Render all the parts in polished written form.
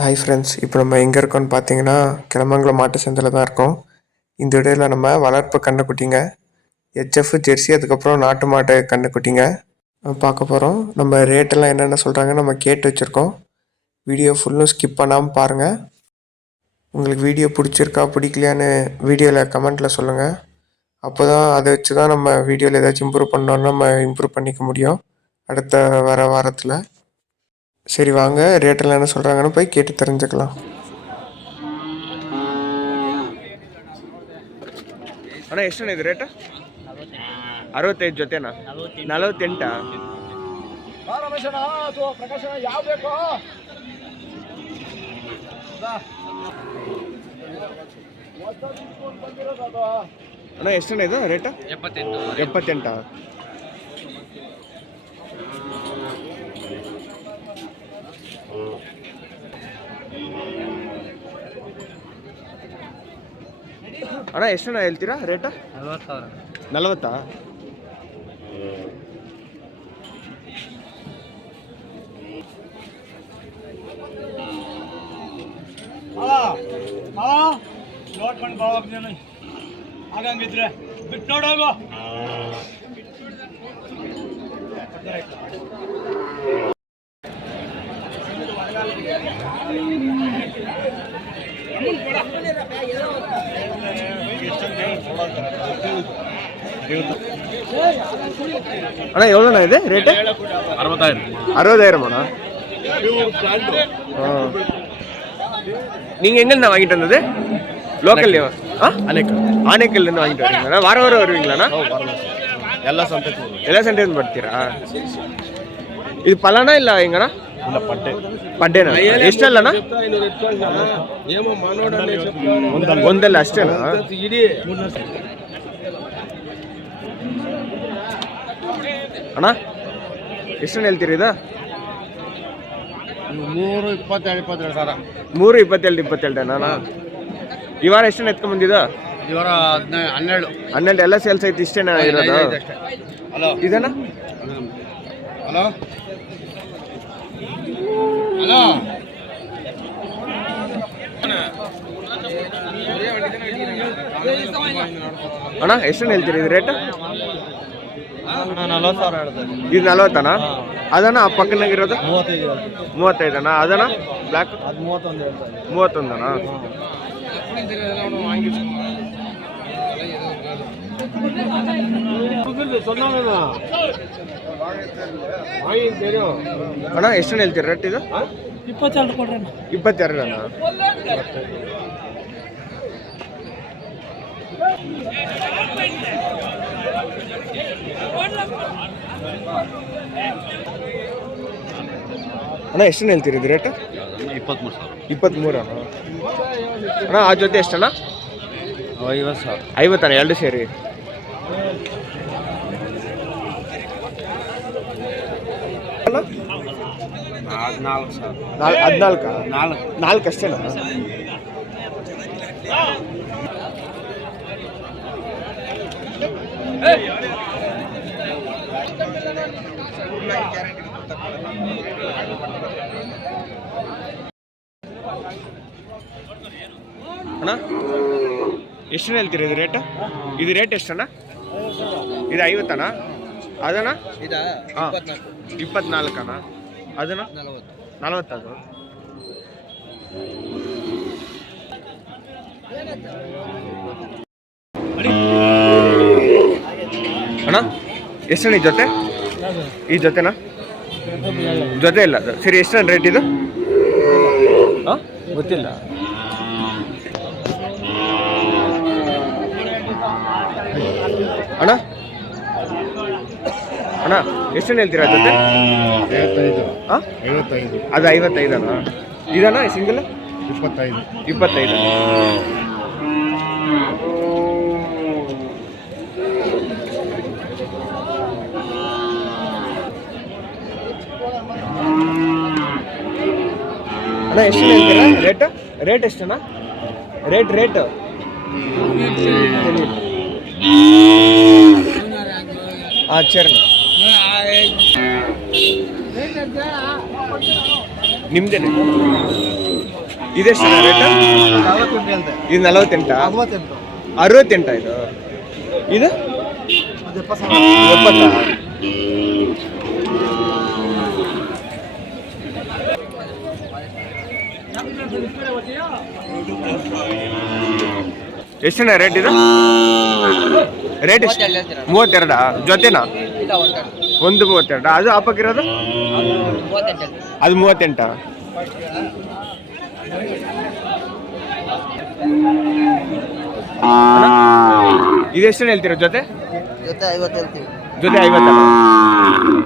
Hi friends, இப்போ நம்ம எங்கே இருக்கோம்னு பார்த்தீங்கன்னா கிளமங்கலம் மாட்டு சந்தையில் தான் இருக்கோம். இந்த வீடியோவில் நம்ம வளர்ப்பு கன்றுக்குட்டிங்க, ஹெச்எஃப் ஜெர்சி, அதுக்கப்புறம் நாட்டு மாட்டு கன்றுக்குட்டிங்க பார்க்க போகிறோம். நம்ம ரேட்டெல்லாம் என்னென்ன சொல்கிறாங்க நம்ம கேட்டு வச்சுருக்கோம். வீடியோ ஃபுல்லும் ஸ்கிப் பண்ணாமல் பாருங்கள். உங்களுக்கு வீடியோ பிடிச்சிருக்கா பிடிக்கலையான்னு வீடியோவில் கமெண்ட்டில் சொல்லுங்கள். அப்போ தான் அதை வச்சு தான் நம்ம வீடியோவில் ஏதாச்சும் இம்ப்ரூவ் பண்ணோன்னா நம்ம இம்ப்ரூவ் பண்ணிக்க முடியும் அடுத்த வர வாரத்தில். சரி வாங்க, ரேட்டெல்லாம் என்ன சொல்கிறாங்கன்னு போய் கேட்டு தெரிஞ்சுக்கலாம். ಅಣ್ಣ ಎಷ್ಟಣ್ಣ ಇದು ರೇಟ್? 65 ಜೊತೆನಾ? 48? ಅಣ್ಣ ಎಷ್ಟಣ್ಣ ಇದು ರೇಟ್? 78. ಅಣ್ಣ ಎಷ್ಟಣ್ಣ ಹೇಳ್ತೀರಾ ರೇಟ? 40,000. ನೋಟ್ ಮಾಡಿ ಬಾವ ಆಗಂಗಿದ್ರೆ ಬಿಟ್ಟು ನೋಡೋಗು. அண்ணா எவ்வளோண்ணா இது ரேட்டு? 60,000. 60,000 நீங்கள் எங்கேருந்து வாங்கிட்டு வந்தது? லோக்கல்லையா? ஆனைக்கல்லேருந்து வாங்கிட்டு வரீங்களா? வாரம் வருவீங்களாண்ணா? ಎಲ್ಲ ಸಂತೆಯಿಂದ ಬರ್ತೀರಾ? ಇದು ಪಲಾನ ಇಲ್ಲ ಹೆಂಗಣ್ಣ? ಪಡ್ಡೇನಾ? ಎಷ್ಟಲ್ಲಣ್ಣ? ಒಂದಲ್ಲ ಅಷ್ಟೇನಾ? ಅಣ್ಣ ಎಷ್ಟನ್ನು ಹೇಳ್ತೀರಿ ಇದು? 327 ಅಣ್ಣ. ಈ ವಾರ ಎಷ್ಟನ್ನು ಎತ್ಕೊಂಡ್ಬಂದಿದ್ದು? ಈ ವಾರ 12 ಎಲ್ಲ ಸೇಲ್ಸ್ ಐತಿ, ಇಷ್ಟೇನಾ ಇರೋದು? ಇದಣ್ಣ ಹಲೋ ಹಲೋ ಅಣ್ಣ ಎಷ್ಟನ್ನು ಹೇಳ್ತೀರಿ ಇದು ರೇಟ್? 40,000 ಹೇಳ್ತಾರೆ. ಇದು 40ಅಣ್ಣ? ಅದಣ್ಣ ಆ ಪಕ್ಕನಾಗಿರೋದು 35 ಅಣ್ಣ? ಅದಣ್ಣ ಬ್ಲ್ಯಾಕ್ 31 ಅಣ್ಣ? ಅಣ್ಣ ಎಷ್ಟನ್ನು ಹೇಳ್ತೀರಿ ರೇಟ್ ಇದು? 22 ಅಣ್ಣ? ಅಣ್ಣ ಎಷ್ಟನ್ನು ಹೇಳ್ತೀರಿ ಇದು ರೇಟ್? 23 ಅಣ್ಣ? ಅಣ್ಣ ಆ ಜೊತೆ ಎಷ್ಟಣ್ಣ? 50 ಅಣ್ಣ ಎರಡು ಸೇರಿ? ಅಣ್ಣ 14 ಅಷ್ಟೇನಾ? ಅಣ್ಣ ಎಷ್ಟು ಹೇಳ್ತೀರಿ ಇದು ರೇಟ್? ಇದು ರೇಟ್ ಎಷ್ಟಣ್ಣ? ಇದು 50 ಅಣ್ಣ? ಅದಣ್ಣ? ಹಾಂ 24 ಅಣ್ಣ? ಅದಣ್ಣ 40 ಅದು? ಅಣ್ಣ ಎಷ್ಟಣ್ಣ ಈ ಜೊತೆ? ಈ ಜೊತೆನಾ? ಜೊತೆ ಇಲ್ಲ ಅದು ಸರಿ. ಎಷ್ಟಣ್ಣ ರೇಟ್ ಇದು? ಹಾಂ ಗೊತ್ತಿಲ್ಲ. ಅಣ್ಣ ಅಣ್ಣ ಎಷ್ಟನ್ನು ಹೇಳ್ತೀರಾ ಜೊತೆ? 55. ಹಾಂ 55. ಅದು 55 ಅಣ್ಣ? ಇದಣ್ಣ ಸಿಂಗಲ್ 25. ಅಣ್ಣ ಎಷ್ಟು ಹೇಳ್ತೀರಾ ರೇಟ್ ಎಷ್ಟಣ್ಣ? ರೇಟ್ சரிண்ணா ನಿಮ್ದೇನೆ ಇದೆಷ್ಟು ರೇಟ್? ಇದು 48. 68 ಇದು. ಇದು 70. ಎಷ್ಟಣ್ಣ ರೇಟ್ ಇದು? ರೇಟ್ ಎಷ್ಟು? 32 ಜೊತೆನಾ? 1.32. ಅದು ಹಾಕಿರೋದು ಅದು 38. ಇದೆಷ್ಟು ಹೇಳ್ತೀರಾ ಜೊತೆ? ಜೊತೆ 50 ಹೇಳ್ತೀವಿ. ಜೊತೆ 50.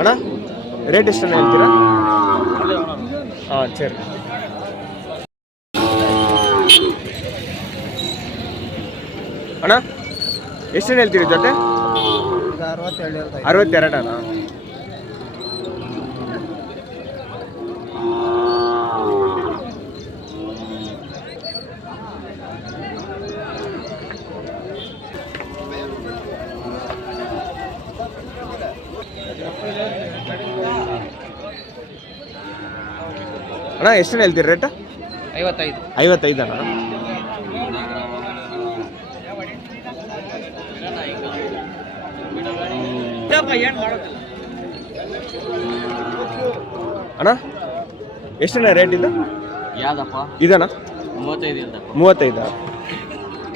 ಅಣ್ಣ ರೇಟ್ ಎಷ್ಟನ್ನ ಹೇಳ್ತೀರಾ? ಹಾಂ ಸರಿ. ಅಣ್ಣ ಎಷ್ಟನ್ನ ಹೇಳ್ತೀರಿ ಜೊತೆ? 62 ಅಣ್ಣ. ಅಣ್ಣ ಎಷ್ಟನ್ನ ಹೇಳ್ತೀರಿ ರೇಟ್? 55. 55 ಅಣ್ಣ. ಅಣ್ಣ ಎಷ್ಟಣ್ಣ ರೇಟ್ ಇದು? ಯಾವ್ದಪ್ಪ? ಇದಣ್ಣ 35 ಇರ್ತಪ್ಪ. 35.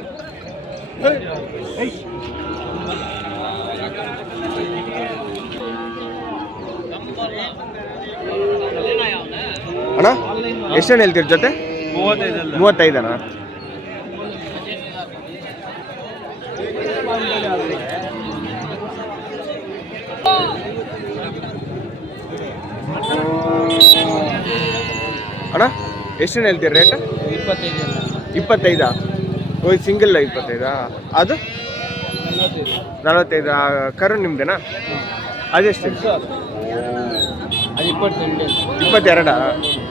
ಅಣ್ಣ ಎಷ್ಟಣ್ಣ ಹೇಳ್ತೀರಿ ಜೊತೆ? 35 ಅಣ್ಣ. ಅಣ್ಣ ಎಷ್ಟಣ್ಣ ಹೇಳ್ತೀರಿ ರೇಟ್? 25. O single 25. ಅದು 45. ಕರು ನಿಮ್ದೇನಾ? ಅದೆಷ್ಟು? ಅದು 22. 22.